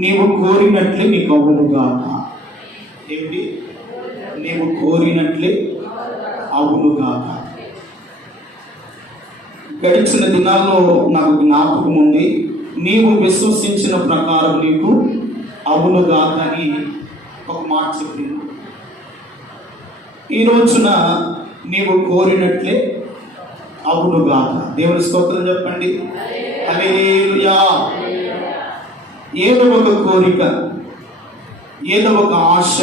నీవు కోరినట్లే నీకు అవునుగాక. ఏమిటి? నీవు కోరినట్లే అవునుగాక. గడిచిన దినాల్లో నాకు జ్ఞాపకం ఉంది, నీవు విశ్వసించిన ప్రకారం నీకు అవునుగాక అని ఒక మాట చెప్పింది. ఈ రోజున నీవు కోరినట్లే అవునుగాక. దేవుని స్తోత్రం చెప్పండి. హల్లెలూయా. ఏదో ఒక కోరిక, ఏదో ఒక ఆశ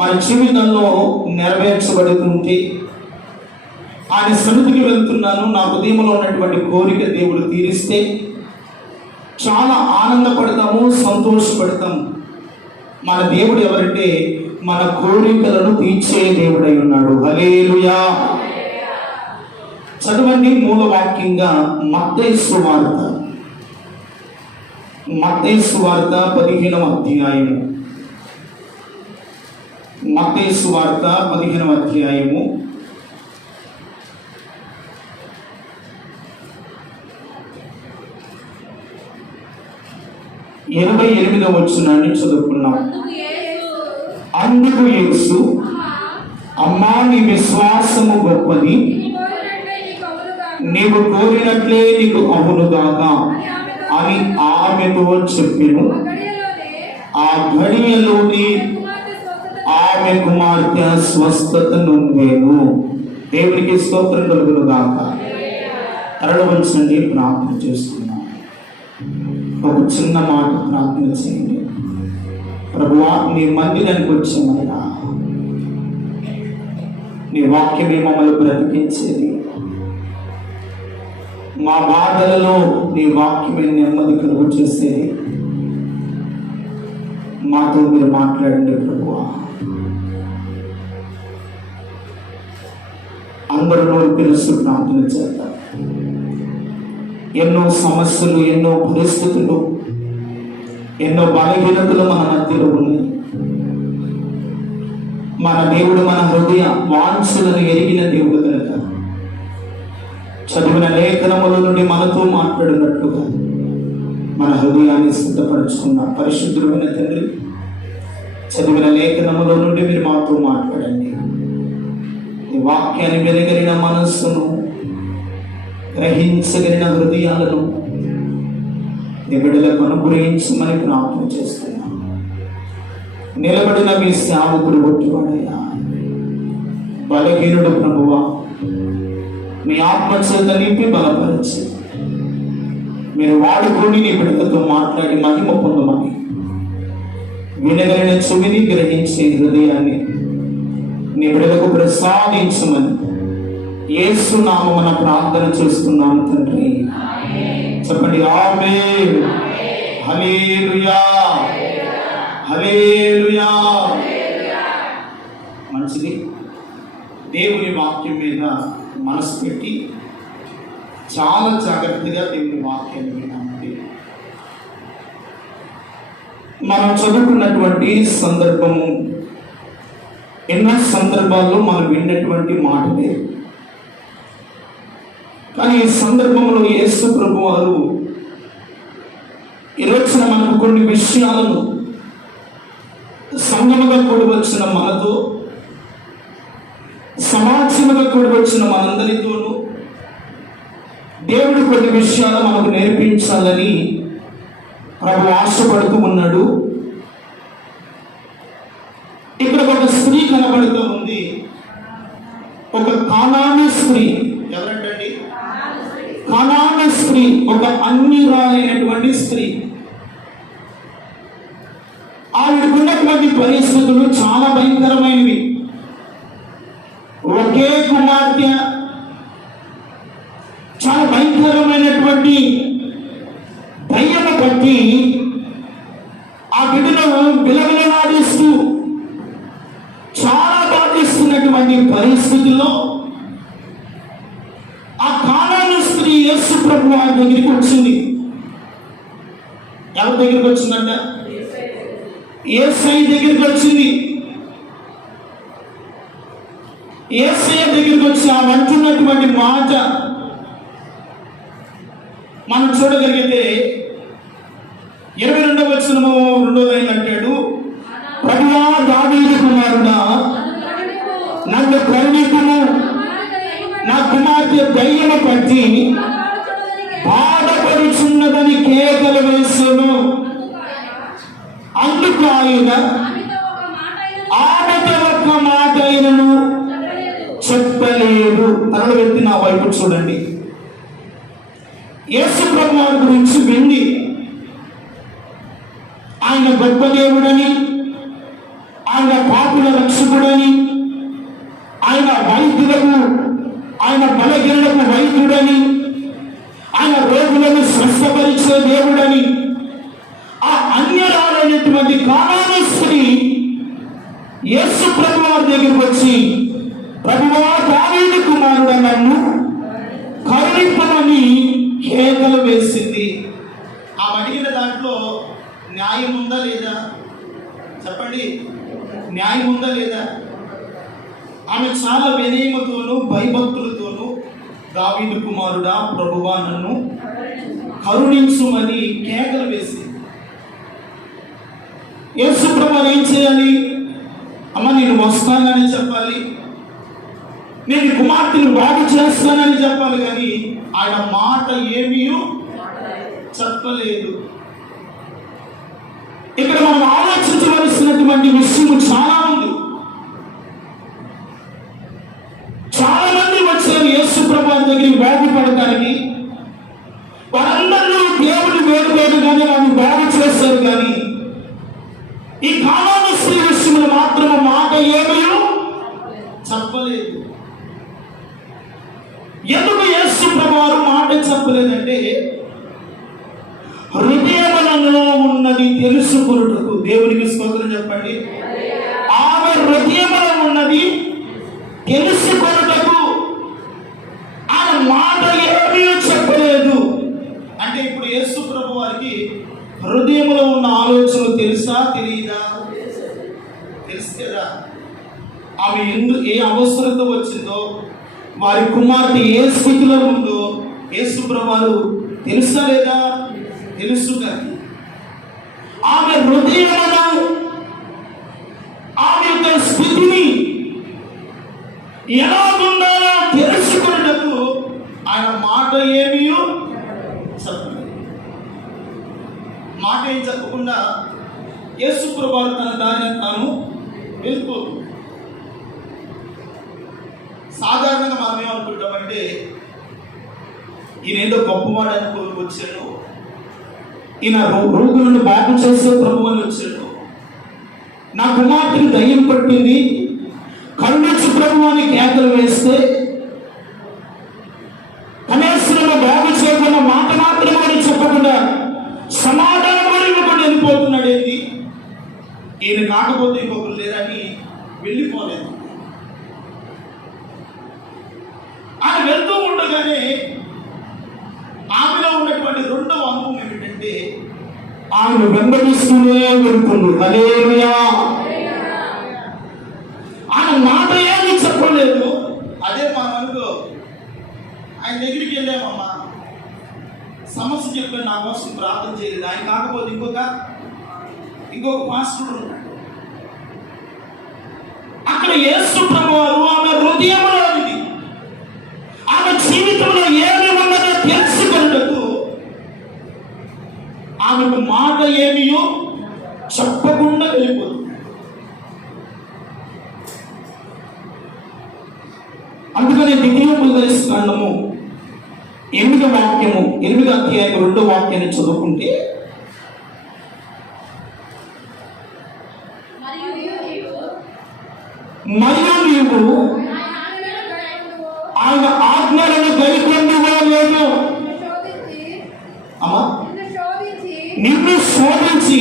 మన జీవితంలో నెరవేర్చబడుతుంటే, ఆయన సన్నిధికి వెళ్తున్నాను, నా హృదయంలో ఉన్నటువంటి కోరిక దేవుడు తీరిస్తే చాలా ఆనందపడతాము, సంతోషపడతాము. మన దేవుడు ఎవరంటే మన కోరికలను తీర్చే దేవుడై ఉన్నాడు. హల్లెలూయా. చదవండి మూలవాక్యంగా మత్తయి సువార్త 15వ అధ్యాయము. మత్తయి సువార్త 15వ అధ్యాయము 28వ వచనాన్ని చదువుకున్నాం. అందుకు యేసు, అమ్మా నీ విశ్వాసము గొప్పది, నీవు కోరినట్లే నీకు అవునుగాక అని ఆమెతో చెప్పెను. ఆ ఘడియలోని ఆమె కుమార్తె స్వస్థత నొందెను. దేవునికి స్తోత్రం కలుగును గాక. తరలవలసింది ప్రార్థన చేస్తున్నాం. ఒక చిన్న మాట ప్రార్థన చేయండి. ప్రభువా, నీ మందిరానికి వచ్చామయ్యా, నీ వాక్యమే మమ్మల్ని బ్రతికించేది. మా బాధలలో నీ వాక్యమే నెమ్మది కలుగు చేసేది. మాతో మీరు మాట్లాడండి ప్రభువా. అందరూ నోరు తెలుసు ప్రార్థన చేద్దాం. ఎన్నో సమస్యలు, ఎన్నో పరిస్థితులు, ఎన్నో బలహీనతలు మన మధ్యలో ఉన్నాయి. మన దేవుడు మన హృదయ వాంఛలను ఎరిగిన దేవుడు కనుక చదివిన లేఖనముల నుండి మనతో మాట్లాడినట్లుగా మన హృదయాన్ని సిద్ధపరచుకున్న పరిశుద్ధుడైన తండ్రి, చదివిన లేఖనముల నుండి మీరు మాతో మాట్లాడండి. ఈ వాక్యాన్ని వెలగలిగిన మనస్సును, గ్రహించగలిగిన హృదయాలను నీ బిడ్డలకు అనుగ్రహించమని ప్రార్థన చేస్తున్నాం. నిలబడిన మీ సేవకుడు కొట్టివాడయ్యా, బలహీనుడు ప్రభువా, మీ ఆత్మచేత నింపి బలపరిచి మీరు వాడుకొని నీ బిడ్డలతో మాట్లాడి మహిమ పొందమని, వినగలిగిన చెవిని గ్రహించే హృదయాన్ని నీ బిడ్డలకు ప్రసాదించమని యేసు నామమున ప్రార్థన చేస్తున్నాను తండ్రి. చెప్పండి ఆమేన్. హల్లెలూయా, హల్లెలూయా. మంచిది. దేవుని వాక్యం మీద మనసు పెట్టి చాలా జాగ్రత్తగా దేవుని వాక్యాన్ని వినాలి. మనం చదువుకున్నటువంటి సందర్భము ఎన్నో సందర్భాల్లో మనం విన్నటువంటి మాటలే. కానీ ఈ సందర్భంలో యేసు ప్రభు వారు ఈరోజు మనకు కొన్ని విషయాలను సంఘముగా కూడి వచ్చిన మనతో, సమాజముగా కూడి వచ్చిన మనందరితోనూ దేవుడు కొన్ని విషయాలు మనకు నేర్పించాలని ప్రభు ఆశపడుతూ ఉన్నాడు. ఇక్కడ ఒక స్త్రీ కనబడుతూ ఉంది. ఒక కానానీ స్త్రీ. ఎవరంటండి? కానానీ స్త్రీ, ఒక అన్యురాలైనటువంటి స్త్రీ. ఆవిడకున్నటువంటి పరిస్థితులు చాలా భయంకరమైనవి. ఒకే కుమార్తె, చాలా భయంకరమైనటువంటి దయ్యము పట్టి ఆ బిడ్డను విలవిలలాడిస్తూ చాలా బాధిస్తున్నటువంటి పరిస్థితుల్లో ఆ కానానీ స్త్రీ యేసు ప్రభు వారి దగ్గరికి వచ్చింది. ఎవరి దగ్గరికి వచ్చిందంట? యేసయ్య దగ్గరికి వచ్చింది. యేసయ్య దగ్గరికి వచ్చి ఆమె అంటున్నటువంటి మాట మనం చూడగలిగితే, 22వ వచనము 2వ లైన్ అంటాడు, ప్రభువా దావీదు కుమారుడా నన్ను కరుణింపుము, నా కుమార్తె దయ్యము పట్టి బాధపడుచున్నదని కేకలు వేసెను. అందుకు ఆయన ఆమెతో ఒక్క మాట అయినను చెప్పలేదు. తనలో వ్యక్తి నా వైపు చూడండి. యేసు ప్రభువారి గురించి వింది, ఆయన గొప్ప దేవుడని, ఆయన పాపుల రక్షకుడని, ఆయన వైద్యులకు, ఆయన బలహీనులకు వైద్యుడని, ఆయన రోగులను స్వస్థపరిచే దేవుడని, ఆ అన్యరాలైనటువంటి కానాను స్త్రీ యేసు ప్రభువారి దగ్గరికి వచ్చి, ప్రభువా దావీదు కుమారుడా నన్ను కరుణింపమని కేకలు వేసింది. ఆమె అడిగిన దాంట్లో న్యాయం ఉందా లేదా? చెప్పండి, న్యాయం ఉందా లేదా? ఆమె చాలా వినయముతోనూ భయభక్తులతోనూ దావీదు కుమారుడా ప్రభువా నన్ను కరుణించుమని కేకలు వేసింది. యేసు ప్రభువు ఏం చేయాలి? అమ్మ నేను వస్తానని చెప్పాలి, నేను కుమార్తెను బాగు చేస్తానని చెప్పాలి, కానీ ఆయన మాట ఏమీ చెప్పలేదు. ఇక్కడ మనం ఆలోచించవలసినటువంటి విషయం చాలా ఉంది. చాలా మంది వచ్చారు యేసు ప్రభువు దగ్గరికి బాగుపడటానికి. వారందరూ దేవుడు వేరువేరుగానే వారిని బాగు చేస్తారు, కానీ ఈ కానాను స్త్రీ విషయంలో మాత్రమే మాట ఏమీ చెప్పలేదు. ఎందుకు యేసు ప్రభువారు మాట చెప్పలేదంటే, హృదయములలో ఉన్నది తెలుసుకొనుటకు. దేవునికి స్తోత్రం చెప్పండి. ఆమె హృదయములో ఉన్నది తెలుసుకొనుటకు ఆమె మాట ఏమీ చెప్పలేదు. అంటే ఇప్పుడు యేసు ప్రభువారికి హృదయంలో ఉన్న ఆలోచనలు తెలుసా తెలియదా? తెలుసు కదా. ఆమె ఏ అవసరంతో వచ్చిందో, వారి కుమార్తె ఏ స్థితిలో ఉందో యేసు ప్రభువారు తెలుసా లేదా? తెలుసు. కానీ ఆమె హృదయంలో ఆమె యొక్క స్థితిని ఎలా ఉండాలో తెలుసుకున్నప్పుడు ఆయన మాట ఏమీ చెప్పలేదు. మాట ఏం చెప్పకుండా యేసు ప్రభువారు తన దారిని తాను వెళ్ళిపోతుంది. సాధారణంగా మనం ఏమనుకుంటామంటే, ఈయన ఏదో గొప్పవాడు అనుకోని వచ్చాడు, ఈయన రోగులను బాగు చేసే ప్రభు అని వచ్చాడు, నా కుమార్తెకి దయ్యం పట్టింది కరుణించు ప్రభు అని కేకలు వేస్తే కనీసం బాగు చేయకుండా మాట మాత్రమే చెప్పకుండా సమాధానం కూడా ఇవ్వకుండా వెళ్ళిపోతున్నాడు. ఏంటి ఈయన కాకపోతే ఇంకొకరు లేరని వెళ్ళిపోలేదు. ఆయన వెళ్తూ ఉండగానే ఆమెలో ఉన్నటువంటి రెండవ అనుభవం ఏమిటంటే, ఆమె వెంబడిస్తూనే వెళ్తుంది. హల్లెలూయా. ఆయన మాట ఏమీ చెప్పలేదు. అదే మనం అనుకో, ఆయన దగ్గరికి వెళ్ళామమ్మా, సమస్య చెప్పాను, నా కోసం ప్రార్థన చేయలేదు. ఆయన కాకపోతే ఇంకొక పాస్టర్ ఉన్నాడు. అక్కడ యేసు ప్రభువారు ఆమె హృదయంలోనిది, ఆమె జీవితంలో ఏమి ఉన్నదో తెలుసుకున్నట్టు ఆమెకు మాట ఏమీ చెప్పకుండా వెళ్ళిపోతుంది. అందుకని ద్వితీయోపదేశకాండము 8వ వాక్యము 8వ అధ్యాయం 2వ వాక్యాన్ని చదువుకుంటే, మరియు నీవు ఆయన ఆజ్ఞలను గైకొందువో లేదో, అమ్మా నిన్ను శోధించి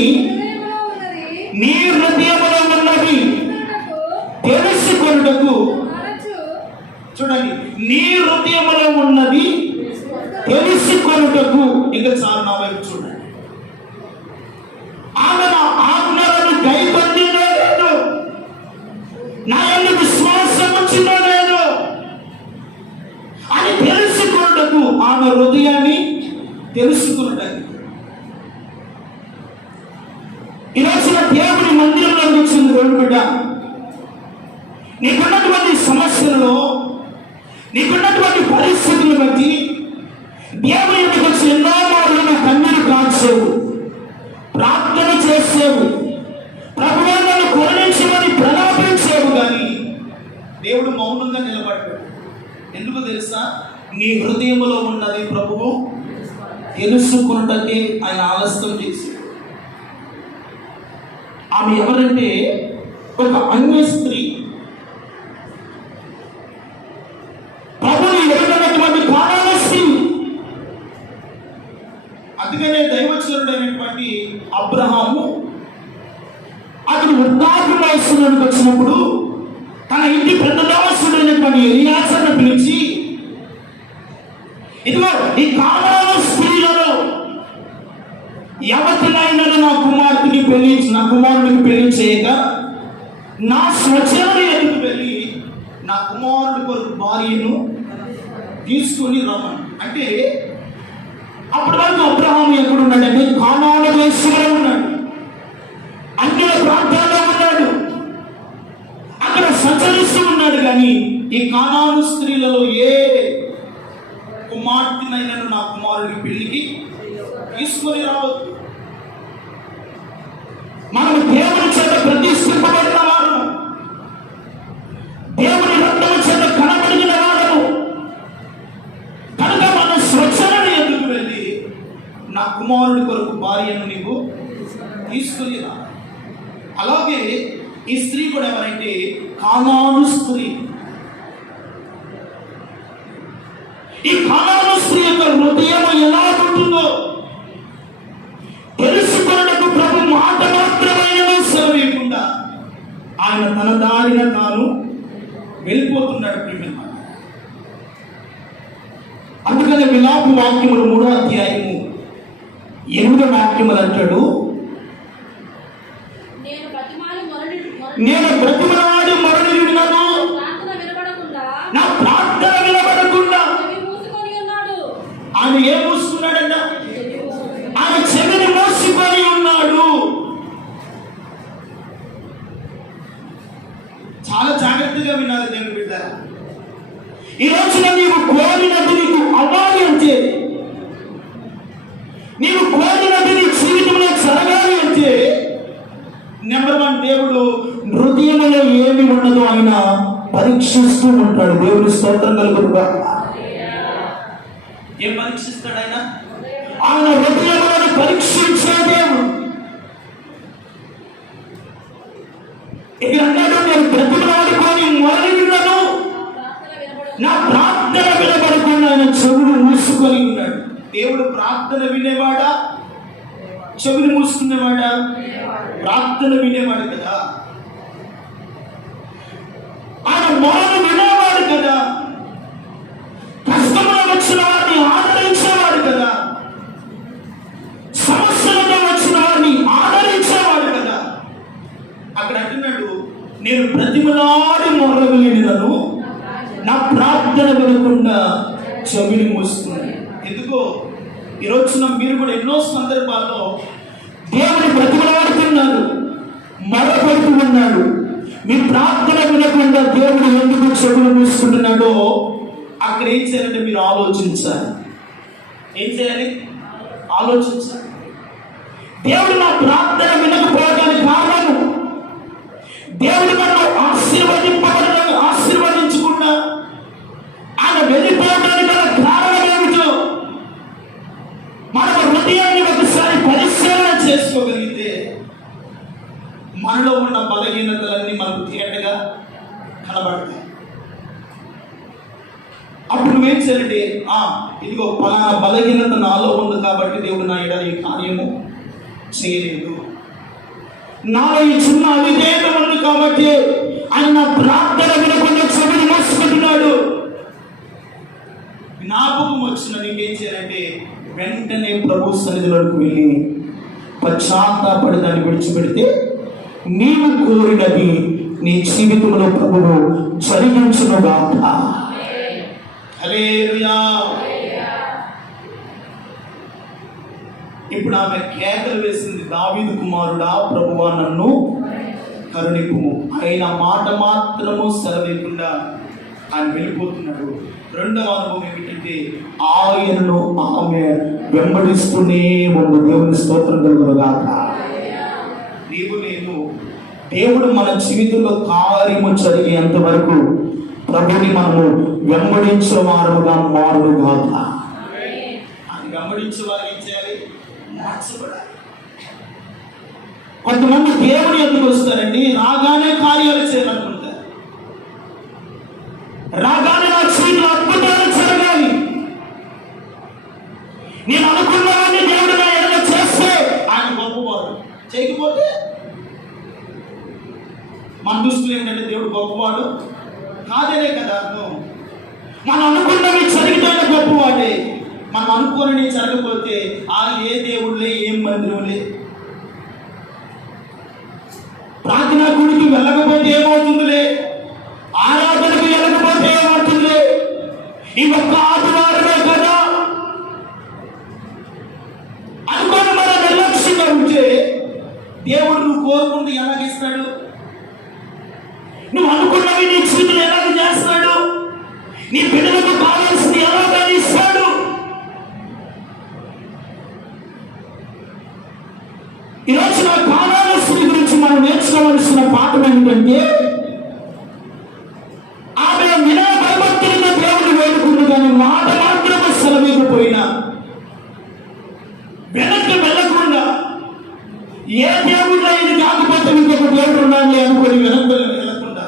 నీ హృదయములో ఉన్నది తెలుసుకొనుటకు. చూడండి, నీ హృదయములో ఉన్నది తెలుసుకొనుటకు. ఇంకా చాలు, నా వైపు చూడండి. ఆమె నా ఆజ్ఞలను గైకొందిందో లేదో, నా యందు విశ్వాసం వచ్చిందో లేదో అని తెలుసుకొనుటకు, ఆమె హృదయాన్ని తెలుసుకున్నటానికి. దేవుని మందిరంలో వచ్చింది దేవుని బిడ్డ. నీకున్నటువంటి సమస్యలలో, నీకున్నటువంటి పరిస్థితులను బట్టి దేవుని ఎందుకు వచ్చి ఎన్నో మార్లు నా కన్నీరు కాల్చేవు, ప్రార్థన చేసేవు, ప్రభువే నన్ను కరుణించమని ప్రలాపించేవు. కానీ దేవుడు మౌనంగా నిలబడ్డాడు. ఎందుకు తెలుసా? నీ హృదయంలో ఉన్నది ప్రభువు తెలుసుకున్నటకే ఆయన ఆలస్యం చేశాడు. ఆమె ఎవరంటే ఒక అన్య స్త్రీ. ప్రభుని ఎదురైనటువంటి కానాను స్త్రీ. అందుకనే దైవచనుడు అయినటువంటి అబ్రహాము అతను వృద్ధాప్య వయస్సులోకి వచ్చినప్పుడు తన ఇంటి పెద్దదాసుడైనటువంటి ఎలియాజరును పిలిచి, ఇదిగో ఈ కానాను స్త్రీలలో ఎవరినైనా నా కుమారుడికి పెళ్లి చేయక నా స్వజనుడి ఎదుగు వెళ్ళి నా కుమారుడి కొరకు భార్యను తీసుకొని రమ్మని. అంటే అప్పటి వరకు అబ్రహాము ఎక్కడున్నాడంటే కానాను దేశంలో ఉన్నాడు, అన్యుల ప్రాంతాల్లో ఉన్నాడు, అక్కడ సంచరిస్తూ ఉన్నాడు. కానీ ఈ కానాను స్త్రీలలో ఏ కుమార్తెనైనా నా కుమారుడి పెళ్లికి తీసుకొని రావద్దు. మనం దేవుని చేత ప్రతిష్ఠింపబడిన వారు, దేవుని రక్తము చేత కనబడిన వారు కనుక మన స్వచ్ఛని ఎందుకు వెళ్ళి నా కుమారుడి కొరకు భార్యను నీవు తీసుకొని రా. అలాగే ఈ స్త్రీ కూడా ఎవరంటే కానాను స్త్రీ. ఈ కానాను స్త్రీ యొక్క హృదయం ఎలా ఉంటుందో తెలుసుకున్నకు ప్రభు మాట మాత్రమైన సెలవేయకుండా ఆయన తన దారిన తాను వెళ్ళిపోతున్నాడు. అందుకనే విలాపు వాక్యములు 3వ అధ్యాయము 8వ వాక్యములు అంటాడు, నేను బ్రతిమలాడి మరణియుడినను నా ప్రార్థన వినబడకుండా. ఆయన ఏం మూసుకున్నాడంట? ఆయన చెవిని మూసుకొని ఉన్నాడు. చాలా జాగ్రత్తగా వినాలి దేవుని బిడ్డ. ఈ రోజున నీవు కోరినది నీకు అవ్వాలి అంటే, నీవు కోరినది నీ జీవితంలో జరగాలి అంటే, నెంబర్ 1 దేవుడు హృదయంలో ఏమి ఉన్నదో ఆయన పరీక్షిస్తూ ఉంటాడు. దేవుని స్తోత్రం కలుగునుగా. ఏం పరీక్షిస్తాడు ఆయన? ఆయన హృదయంలో పరీక్షించే దేవుడు. ఇక్కడ అన్నాడు, నేను బ్రతిమలాడుకొని మొరలియున్నాను, నా ప్రార్థన వినబడకుండా ఆయన చెవులు మూసుకొని ఉన్నాడు. దేవుడు ప్రార్థన వినేవాడా, చెవులు మూసుకునేవాడా? ప్రార్థన వినేవాడు కదా, ఆయన మొరలు వినేవాడు కదా, కష్టంలో వచ్చిన వారిని ఆదరించేవాడు కదా, సమస్యలతో వచ్చిన వారిని ఆదరించేవాడు కదా. అక్కడ అంటున్నాడు, నేను బ్రతిమలాడి మొరలు వినను, నా ప్రార్థన వినకుండా చెవిని మూసుకున్నాను. ఎందుకో ఈరోజున మీరు కూడా ఎన్నో సందర్భాల్లో దేవుని బ్రతిమలాడుతున్నారు, మొరపెడుతూ ఉన్నాడు. మీ ప్రార్థన వినకుండా దేవుడు ఎందుకు చెవులు మూసుకుంటున్నాడో అక్కడ ఏం చేయాలంటే మీరు ఆలోచించాలి. ఏం చేయాలి? ఆలోచించాలి. దేవుడు నా ప్రార్థన వినకపోవడానికి కారణము, దేవుడు నన్ను ఆశీర్వదించకుండా ఆయన వెళ్ళిపోవడానికి గల కారణం ఏమిటో మన హృదయాన్ని ఒకసారి పరిశీలన చేసుకోగలిగితే మనలో ఉన్న బలహీనతలన్నీ మనకు తేటగా కనబడతాయి. అప్పుడు నువ్వేం చేయాలంటే, ఇదిగో పలానా బలహీనత నాలో ఉంది కాబట్టి దేవుడు నా ఎడల ఈ కార్యము చేయలేదు, నాలో ఈ చిన్న అవిధేయత ఉంది కాబట్టి ఆయన నా ప్రార్థన వినకుండా చెవిని మూసుకుంటున్నాడు. జ్ఞాపకం వచ్చిన నీకేం చేయాలంటే వెంటనే ప్రభు సన్నిధిలోకి వెళ్ళి పశ్చాత్తాపడి దాన్ని విడిచిపెడితే నీవు కోరినది నీ జీవితంలో ప్రభువు జరిగించునుగాక. హల్లెలూయా. ఇప్పుడు ఆమె కేకలు వేసింది, దావీదు కుమారుడా ప్రభువా నన్ను కరుణింపుము. ఆయన మాట మాత్రము సెలవేయకుండా ఆయన వెళ్ళిపోతున్నాడు. రెండవ అనుభవం ఏమిటంటే ఆయనను ఆమె వెంబడిస్తూనే ఉంది. దేవుని స్తోత్రం కలుగునుగాక. నీవు నేను దేవుడు మన జీవితంలో కార్యము జరిగేంత వరకు ప్రభుని మనము వెంబడించే వారుగా మారుగాక. అది వెంబడించే వారు ఏం చేయాలి? మార్చబడాలి. కొంతమంది దేవుని ఎందుకు వస్తారండి, రాగానే కార్యాలు చేయాలనుకుంటారు. రాగానే నా జీవితంలో అద్భుతాలు జరగాలి, నేను అనుకున్నవాడిని దేవుడు నా ఎడల చేస్తే ఆయన గొప్పవాడు, చేయకపోతే మన దృష్టిలో ఏంటంటే దేవుడు గొప్పవాడు కాదనే కదా అర్థం. మనం అనుకున్నవి జరిగితే గొప్పవాడే, మనం అనుకుని జరగకపోతే ఆ ఏ దేవుళ్ళే ఏం మందిరంలే. ప్రార్థనా గుడికి వెళ్ళకపోతే ఏమవుతుందిలే, ఆరాధనకు వెళ్ళకపోతే ఏమవుతుందిలే, ఈ ఒక్క ఆదివారమే కదా అనుకోని మన నిర్లక్ష్యంగా ఉంటే దేవుడు నువ్వు కోరుకుంటూ ఎలాగిస్తాడు? నువ్వు అనుకున్నవి నీ జీవితంలో ఎలాగ చేస్తాడు? నీ బిడ్డలకు కావాల్సింది ఎలాగ ఇస్తాడు? ఈరోజు నా కానానస్తుని గురించి మనం నేర్చుకోవాల్సిన పాఠం ఏంటంటే, ఆమె వినా భయభక్తులతో దేవుడు వేడుకుంది, కానీ మాట మాత్రమే సెలవేయకపోయినా వెనక్కి వెళ్ళకుండా ఏ దేవుళ్ళ ఇది కాకపోతే ఇంకొక దేవుడు ఉండాలి అనుకుని వెనక్కి వెళ్ళకుండా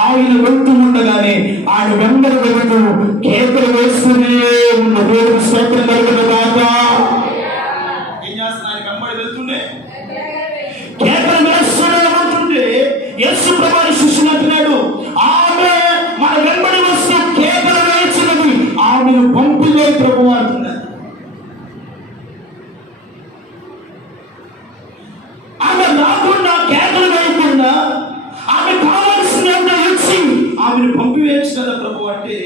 ఆయన వెళ్తూ ఉండగానే ఆయన వెంబడి వెళ్తూ కేకలు వేస్తూనే ఉన్న దేవుడు స్తోత్రం కలుగునుగాక. ఏం చేస్తున్నా? ఆయన వెంబడి వెళ్తుండే కేకలు వేస్తూనే ఉంటుంటే యేసు ప్రభువు శిష్యులు అంటున్నాడు, ఆమె మన వెంబడి వస్తూ కేకలు వేసినది ఆమెను పంపిలే ప్రభువు అంటున్నాడు. ఆమె రాకుండా కేకలు వేయకుండా ఆమె కావాల్సిన ఇచ్చి ఆమెను పంపివేయచ్చు కదా ప్రభు అంటే,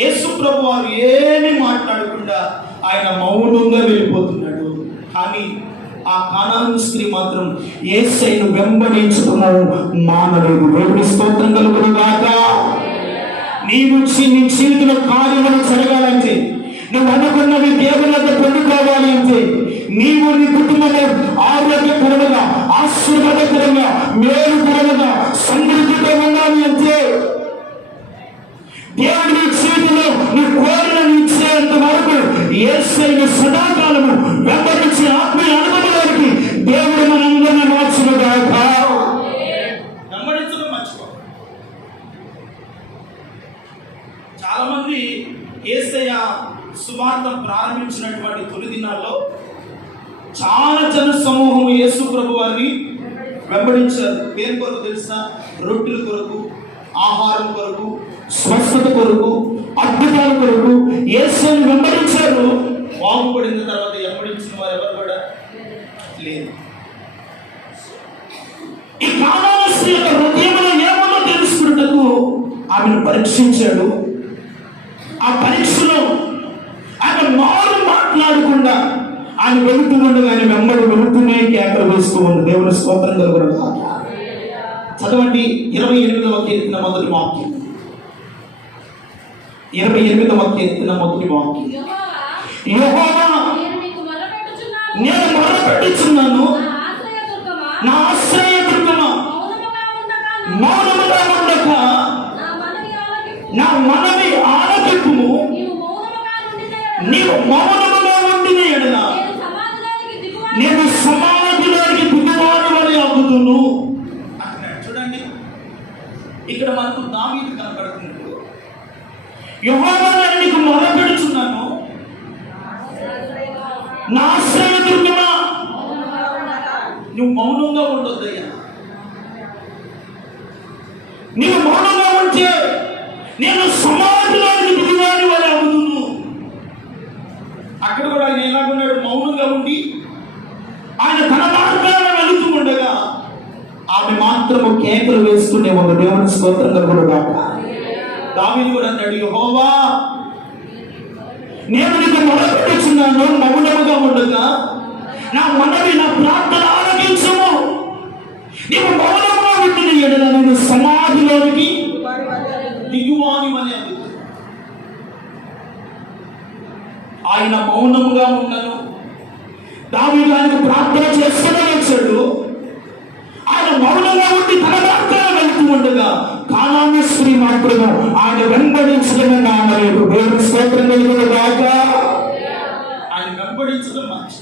యేసు ప్రభు వారు ఏమీ మాట్లాడకుండా ఆయన మౌనంగా వెళ్ళిపోతున్నాడు. కానీ ఆ కానాను స్త్రీ మాత్రం యేసయ్యను వెంబడించడం మానలేదు. దేవుని స్తోత్రం కలుగునుగాక. నీవు నీ జీవితంలో కార్యములు జరగాలంటే, నువ్వు అనుకున్నవి దేవుని వద్ద పొందుకోవాలి అంటే, నీవు నీ కుటుంబంలో ఆరోగ్యకరంగా, ఆశీర్వాదకరంగా, మేలుకరంగా, సమృద్ధిగా ఉండాలి అంటే, దేవుడి నీ జీవితంలో నీ కోరికలను ఇచ్చేంత వరకు యేసయ్యను సదాకాలము వెంబడించి ఆత్మీయ అనుభవానికి దేవుడు మనందరినీ మార్చునుగాక. వెంబడించడం మర్చిపో. చాలా మంది యేసయ్య సువార్త ప్రారంభించినటువంటి తొలి దినాల్లో చాలా జన సమూహం యేసు ప్రభు వారిని వెంబడించారు. దేని కొరకు తెలుసా? రొట్టెల కొరకు, ఆహారం కొరకు, స్వస్థత కొరకు, అద్భుతాల కొరకు యేసుని వెంబడించారు. బాగుపడిన తర్వాత వెంబడించిన వారు ఎవరు కూడా లేదు. ఈ కానాను స్త్రీ యొక్క హృదయంలో ఏమన్నా తెలుసుకున్నట్టుకు ఆమెను పరీక్షించాడు. ఆ పరీక్షలో ఆయన మారు మాట్లాడకుండా ఆయన వెళుతూ ఉండగా ఆయన వెంబడి వెళుతూనే కేకలు వేస్తూ ఉంది. దేవుని స్తోత్రం కలుగునుగాక. చదవండి 28వ కీర్తన మొదటి వాక్యం. 28వ కీర్తన మొదటి వాక్యం. యెహోవా నేను మొరపెట్టుచున్నాను, నా ఆశ్రయదుర్గమా, మౌనముగా ఉండక నా మనవి ఆలకింపుము. నీవు మౌనముగా ఉండిన ఎడల నేను సమాధిలోనికి దిగువాడు అని అగుదును. చూడండి, ఇక్కడ మనకు దావీదు కనబడుతున్నాడు. యెహోవా నేను నీకు మొరపెడుచున్నాను, నా ఆశ్రయదుర్గమా, నువ్వు మౌనంగా ఉండొద్దయ్యా. నీవు మౌనంగా ఉంటే నేను సమాధిలోనికి దిగువాడు అని అగుదును. అక్కడ కూడా ఆయన ఎలాగున్నాడు? మౌనంగా ఉండి ఆయన తన మార్గాన వెళుతూ ఉండగా ఆమె మాత్రము కేకలు వేస్తూనే ఒక దేవుని స్తోత్రం కలుగునుగాక. దావీదు కూడా అన్నాడు, యెహోవా నేను నీకు మొరపెట్టుచున్నాను, మౌనముగా నా మనవి, నా ప్రార్థన ఆలకించుము. నీవు మౌనంగా ఉండిన ఎడల నేను సమాధిలోనికి దిగువాని వలె అగుదును. ఆయన మౌనముగా ఉన్నను. దావీదు ఆయనకు ప్రార్థన చేసుకునే వచ్చాడు. ఆయన మౌనంగా ఉండి తన ప్రార్థన వెళ్తూ ఉండగా కానాను స్త్రీ మాత్రము ఆయన వెంబడించడమే నానలేదు. దేవుని స్తోత్రం కలుగును గాక. ఆయన వెంబడించడం మంచి.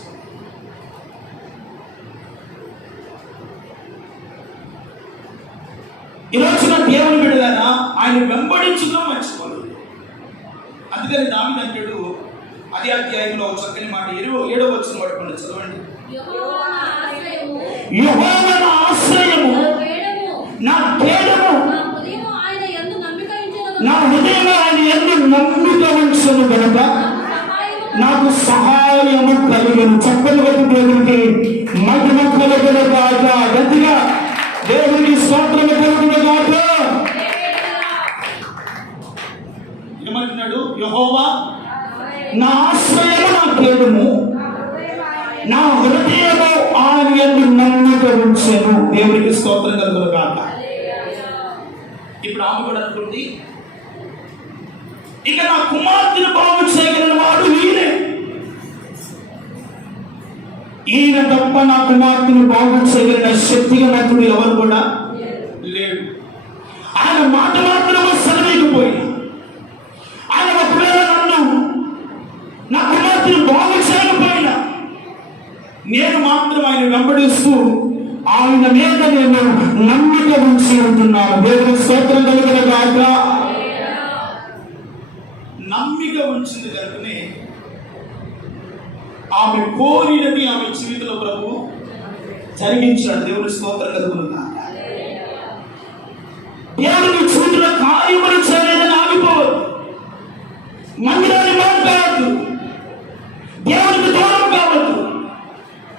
ఈ రోజున దేవుని బిడ్డలారా, ఆయన వెంబడించడం మంచివాడు. అందుకని దావీదు అంటాడు అదే అధ్యాయంలో ఒక చక్కని మాట 7వ వచనం పట్టుకోండి, చదవండి. యెహోవా నా ఆశ్రయము, నా కేడము, నా హృదయము ఆయన యందు నమ్మిక ఉంచును గనుక నాకు సహాయము కలుగును. చక్కని కొట్టి దేవునికి మహిమ కలుగును గాక. గట్టిగా దేవునికి స్తోత్రము కలుగును గాక. ఏమంటున్నాడు? యెహోవా నా ఆశ్రయము, నా కేడము, నా హృదయము ఆయన యందు నమ్మిక ఉంచెను. దేవునికి స్తోత్రం కలుగును గాక. ఇప్పుడు ఆమె కూడా అనుకుంది, ఇక నా కుమార్తెను బాగు చేయగలిగిన వాడు ఈయన తప్ప నా కుమార్తెను బాగు చేయగలిగిన శక్తివంతుడు ఎవరు కూడా లేడు. ఆయన మాట మాత్రమే సెలవేయకపోయినా, ఆయన ఒకవేళ నన్ను నా కుమార్తెను బాగు చేయకపోయినా నేను మాత్రం ఆయన వెంబడిస్తూ ఆయన మీద నేను నమ్మిక ఉంచి ఉంటున్నాను. దేవుని స్తోత్రం కలుగును గాక. నమ్మిక ఉంచింది కనుకనే ఆమె కోరినది ఆమె జీవితంలో ప్రభు జరిగించాడు. దేవుని స్తోత్రం కలుగును గాక. దేవుని జీవితంలో కార్యములు చేయలేదని ఆగిపోవద్దు. మందిరాన్ని మాట్లాడద్దు. దేవునికి దూరం కావద్దు.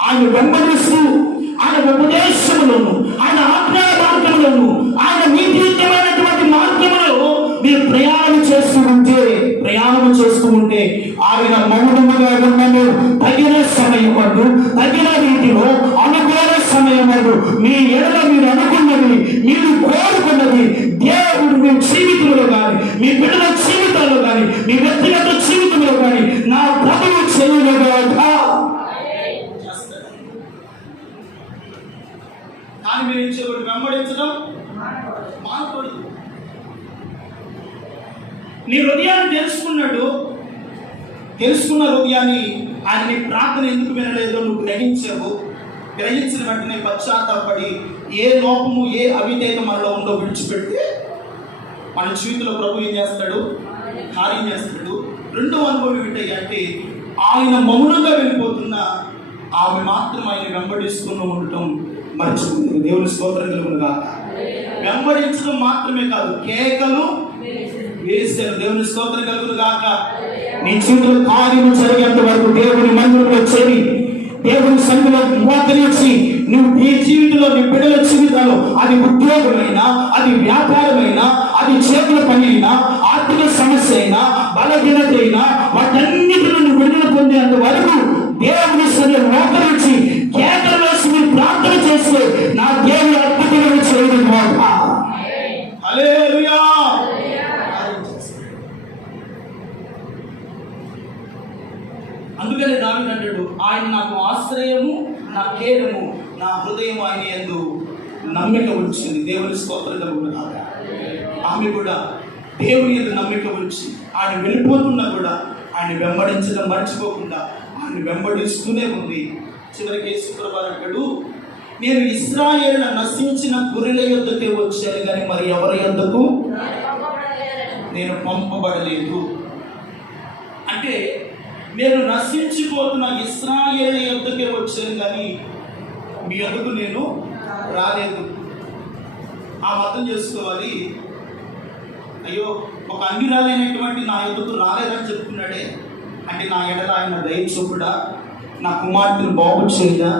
ఆయన వెంబడిస్తూ ఆయన ఉపదేశములను, ఆయన ఆజ్ఞా మార్గములను, ఆయన నీతియుక్తమైనటువంటి మార్గములో మీరు ప్రయాణం చేస్తూ ఉంటే ఆయన మౌనముగా ఉన్నను. తగిన సమయమందు, తగిన రీతిలో, అనుకూల సమయమందు మీ ఎడల మీరు అనుకున్నది, మీరు కోరుకున్నది దేవుడు మీ జీవితంలో కానీ, మీ బిడ్డల జీవితాల్లో కానీ, మీ వ్యక్తిగత జీవితంలో కానీ నా ప్రభువు చేయగలగా. కానీ మీరు ఇచ్చేవాడు వెంబడించడం మానకూడదు. నీ హృదయాన్ని తెలుసుకున్న హృదయాన్ని ఆయన నీ ప్రార్థన ఎందుకు వినలేదో నువ్వు గ్రహించావు. గ్రహించిన వెంటనే పశ్చాత్తాపడి ఏ లోపము, ఏ అవిధేయత మనలో ఉందో విడిచిపెడితే మన జీవితంలో ప్రభు ఏం చేస్తాడు? కార్యం చేస్తాడు. రెండో అనుభవం ఏంటంటే ఆయన మౌనంగా వెళ్ళిపోతున్న ఆమె మాత్రం ఆయన వెంబడిస్తూనే ఉండటం మర్చిపోతుంది. దేవుని స్తోత్రం కలుగును గాక. వెంబడించడం మాత్రమే కాదు, కేకలు వేశారు. దేవుని స్తోత్రం కలుగును గాక. నీ జీవితంలో కార్యము జరిగేంత వరకు దేవుని మందిరంలో చేరి దేవుని సన్నిధిలో మోకరించి నువ్వు నీ జీవితంలో, నీ బిడ్డల జీవితాల్లో, అది ఉద్యోగమైనా, అది వ్యాపారమైనా, అది చేతుల పని అయినా, ఆర్థిక సమస్య అయినా, బలహీనత అయినా, వాటన్నిటిలో నువ్వు విడుదల పొందేంత వరకు దేవుని సన్నిధిలో మోకరించి కేకలు వేసి మీరు ప్రార్థన చేస్తే నా దేవుని అద్భుతమైన చేయడం ద్వారా హల్లెలూయా. అందుకని దావీదు అంటాడు, ఆయన నాకు ఆశ్రయము, నా కేడము, నా హృదయం ఆయన యందు నమ్మిక ఉంచింది. దేవుని స్తోత్రం కలుగును గాక. ఆమె కూడా దేవుని యందు నమ్మిక ఉంచి ఆయన వెళ్ళిపోతున్నా కూడా ఆయన వెంబడించడం మర్చిపోకుండా ఆయన వెంబడిస్తూనే ఉంది. చివరికి శుక్రవారం అంటాడు, నేను ఇశ్రాయేలుల నశించిన గొర్రెల యొద్దకే వచ్చాను కానీ మరి ఎవరి యొద్దకు నేను పంపబడలేదు. అంటే నేను నశించిపోతున్న ఇశ్రాయేలుల యొద్దకే వచ్చాను కానీ మీ యొద్దకు నేను రాలేదు. ఆ అర్థం చేసుకోవాలి. అయ్యో, ఒక అన్యురాలైనటువంటి నా యొద్దకు రాలేదని చెప్తున్నాడే అంటే నా ఎడల ఆయన దయ చూపుడా, నా కుమార్తెను బాగు చేయడా,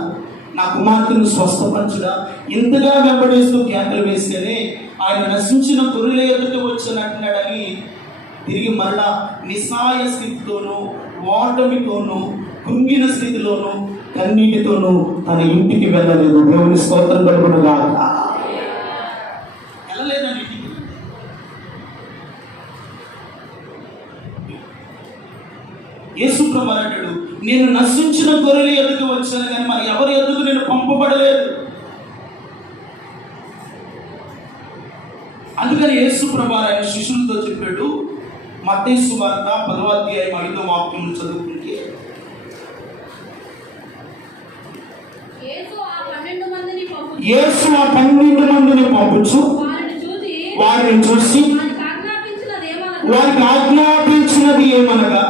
నా కుమార్తెను స్వస్థపరచుడా, ఇంతగా వెంబడేస్తూ కేకలు వేస్తేనే ఆయన నశించిన గొర్రెల యొద్దకు వచ్చాను అంటున్నాడని తిరిగి మరలా నిస్సాయ స్థితితోనూ, ఓటమితోనూ, కృంగిన స్థితిలోనూ కన్నీటితోనూ తన ఇంటికి వెళ్ళలేదు. దేవుని స్తోత్రం కలుగునుగా. వెళ్ళలేదండి ఇంటికి. యేసు ప్రభువు అంటాడు, నేను నశించిన గొర్రెల ఎద్దుకు వచ్చాను కానీ మరి ఎవరి ఎద్దుకు నేను పంపబడలేదు. అందుకని యేసు ప్రభువు ఆయన శిష్యులతో చెప్పాడు, మత్తయి సువార్త 10వ అధ్యాయం 5వ వాక్యం చదువుకుంటే, యేసు ఆ 12 మందిని పంపుచు వారిని చూసి వారికి ఆజ్ఞాపించినది ఏమనగా,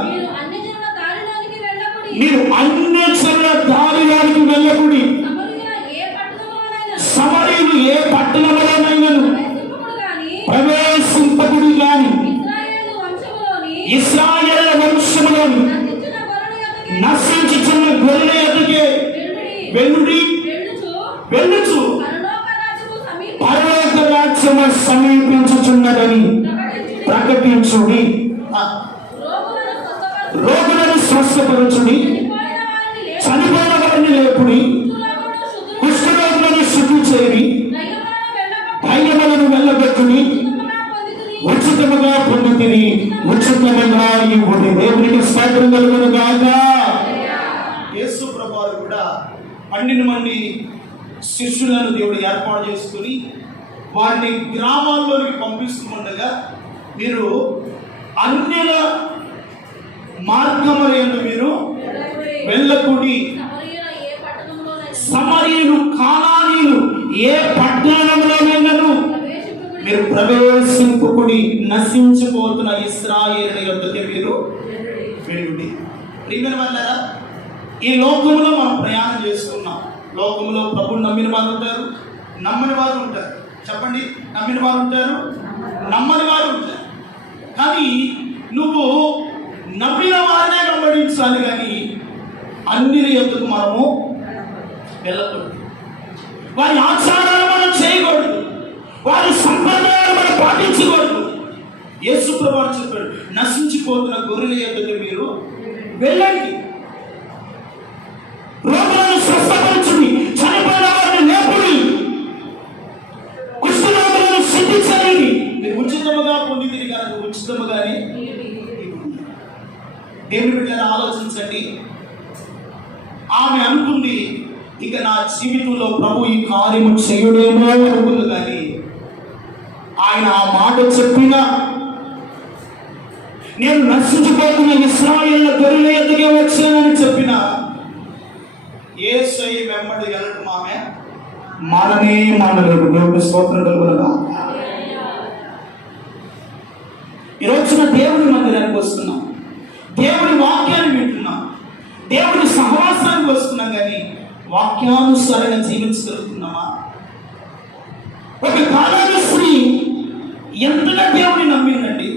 మీరు అన్ని జనుల దారిలోనికి వెళ్ళకుడి, సమరయులు ఏ పట్టణంలోనైనను ప్రవేశింపకుడి గాని ఇశ్రాయేలు వంశములోని నశించుచున్న గొర్రెల ఎద్దుకే వెళ్ళుడి, వెళ్ళుచు పరలోక రాజ్యము సమీపించుచున్నదని ప్రకటించుడి, రోగులను స్వస్థపరచుడి, చనిపోయిన వారిని లేపుడి, కుష్ఠరోగులను శుద్ధి చేయి, దయ్యములను వెళ్ళబెట్టుడి, ఉచితముగా పొందుతిని ఉచితముగా ఇవ్వుడి. దేవునికి స్తోత్రం కలుగును గాక. యేసు ప్రభువు కూడా 12 మంది శిష్యులను దేవుడు ఏర్పాటు చేసుకుని వారిని గ్రామాల్లోనికి పంపిస్తూ ఉండగా, మీరు అన్యుల మార్గములందు మీరు వెళ్ళకుడి, సమరయులు కానానీయులు ఏ పట్టణంలోనైనను మీరు ప్రవేశింపుకుడి, నశించిపోతున్న ఇశ్రాయేలు యొద్దకు మీరు వెళ్ళుడి. ప్రియమైన వాళ్ళారా, ఈ లోకంలో మనం ప్రయాణం చేస్తున్నాం. లోకంలో ప్రభువుని నమ్మిన వారు ఉంటారు, నమ్మని వారు ఉంటారు. చెప్పండి, నమ్మిన వారు ఉంటారు, నమ్మని వారు ఉంటారు. కానీ నువ్వు నమ్మిన వారినే వెంబడించాలి కానీ అన్ని ఎందుకు మనము వెళ్ళకూడదు. వారి ఆచారాలు మనం చేయకూడదు, వారి సంప్రదాయాలు మనం పాటించకూడదు. యేసు ప్రభువు చెప్పాడు, నశించిపోతున్న గొర్రెల యొద్దకు మీరు వెళ్ళండి, రోగులను స్వస్థపరచుడి, చనిపోయిన వారిని లేపుడి, కుష్ఠరోగులను శుద్ధి చేయండి. మీరు ఉచితముగా పొందితిరి కనుక ఉచితముగానే. దేవుని బిడ్డలారా ఆలోచించండి. ఆమె అనుకుంది, ఇక నా జీవితంలో ప్రభు ఈ కార్యము చేయుడేమో అనుకుంది. కానీ ఆయన ఆ మాట చెప్పినా, నేను నశించిపోతున్న ఇశ్రాయేలు గొర్రెల యొద్దకే వచ్చానని చెప్పిన యేసయ్య వెంబడి వెళ్ళటం ఆమె మాననే మానలేదు. దేవుని స్తోత్రం కలుగునుగా. ఈరోజున దేవుని మందిరానికి వస్తున్నాం, దేవుని వాక్యాన్ని వింటున్నాం, దేవుని సహవాసానికి వస్తున్నాం. కానీ వాక్యానుసారంగా జీవించగలుగుతున్నామా? ఒక కాలాల స్త్రీ ఎంతగా దేవుని నమ్మిందండి,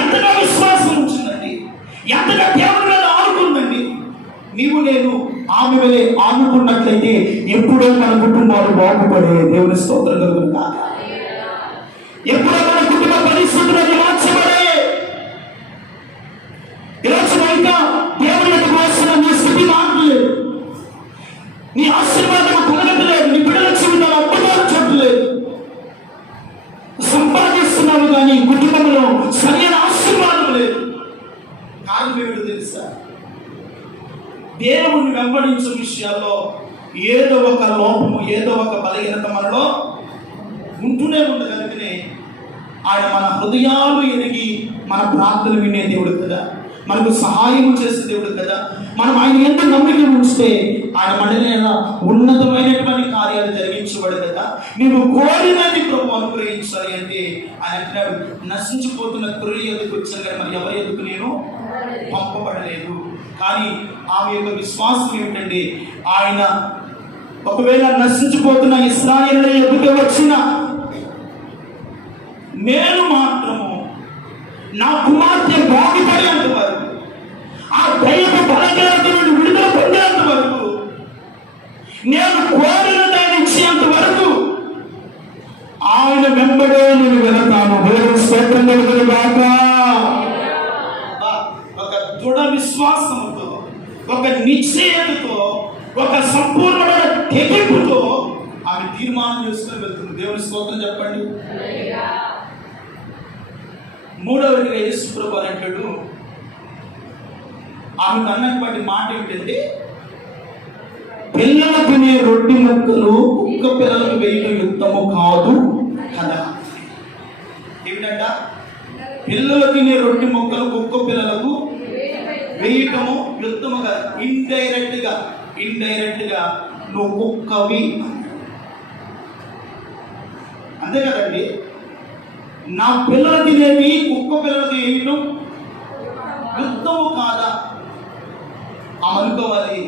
ఎంతగా విశ్వాసం ఉంచిందండి, ఎంతగా దేవుని మీద ఆనుకుందండి. నీవు నేను ఆమె వలె ఆనుకున్నట్లయితే ఎప్పుడో మన కుటుంబాలు బాగుపడే. దేవుని స్తోత్రం కలుగునుగా. ఎప్పుడో మన కుటుంబ పరిస్థితులను మార్చబడే. ఈరోజు ఇంకా దేవుని యొక్క వస్తున్న నీ స్థితి మారలేదు, నీ ఆశీర్వాదం కలగట్లేదు, నీ బిడ్డల జీవితాలు అద్భుతాలు చెప్పలేదు. సంపాదిస్తున్నావు కానీ కుటుంబంలో సరైన ఆశీర్వాదం లేదు. కారణం ఏమిటో తెలుసా? దేవుణ్ణి వెంబడించే విషయాల్లో ఏదో ఒక లోపము, ఏదో ఒక బలహీనత మనలో ఉంటూనే ఉంటుంది. కనుకనే ఆయన మన హృదయాలు ఎరిగి మన ప్రార్థనలు వినే దేవుడు కదా, మనకు సహాయం చేసే దేవుడు కదా. మనం ఆయన ఎంత నమ్మిక ఉంచితే ఆయన మనలో ఉన్నతమైనటువంటి కార్యాలు జరిగించబడు కదా. నీవు కోరినది ప్రభు అనుగ్రహించాలి అంటే ఆయన అంటున్నాడు, నశించిపోతున్న గొర్రెల యొద్దకు వచ్చాను కానీ మరి ఎవరి యొద్దకు నేను పంపబడలేదు. కానీ ఆమె యొక్క విశ్వాసం ఏమిటంటే, ఆయన ఒకవేళ నశించిపోతున్న ఇశ్రాయేలు యొద్దకు వచ్చిన నేను మాత్రము నా కుమార్తె బాగుపడేంత వరకు, ఆ దైవపు బలహీనత నుండి విడుదల పొందేంత వరకు, నేను కోరిన దాన్ని ఇచ్చేంత వరకు ఆయన వెంబడే నేను వెళతాను. దేవుని స్తోత్రం కలుగునుగాక. ఒక దృఢ విశ్వాసంతో ఒక నిశ్చయతతో, ఒక సంపూర్ణమైన తెగింపుతో ఆమె తీర్మానం చేసుకుని వెళ్తుంది. దేవుని స్తోత్రం చెప్పండి. మూడవదిగా యేసు ప్రభువు అంటాడు, ఆమెకు అన్నటువంటి మాట ఏమిటంటే, పిల్లలు తినే రొట్టె ముక్కలు కుక్క పిల్లలకు వేయడం యుక్తము కాదు కదా. ఏమిటంట? పిల్లలు తినే రొట్టె ముక్కలు కుక్క పిల్లలకు వేయటము యుక్తము కాదు. ఇండైరెక్ట్ గా నువ్వు కుక్కవి, అంతే కదండి. నా పిల్లలు తినేవి కుక్క పిల్లలకు వేయటం యుక్తము కాదా అనుకోవాలి.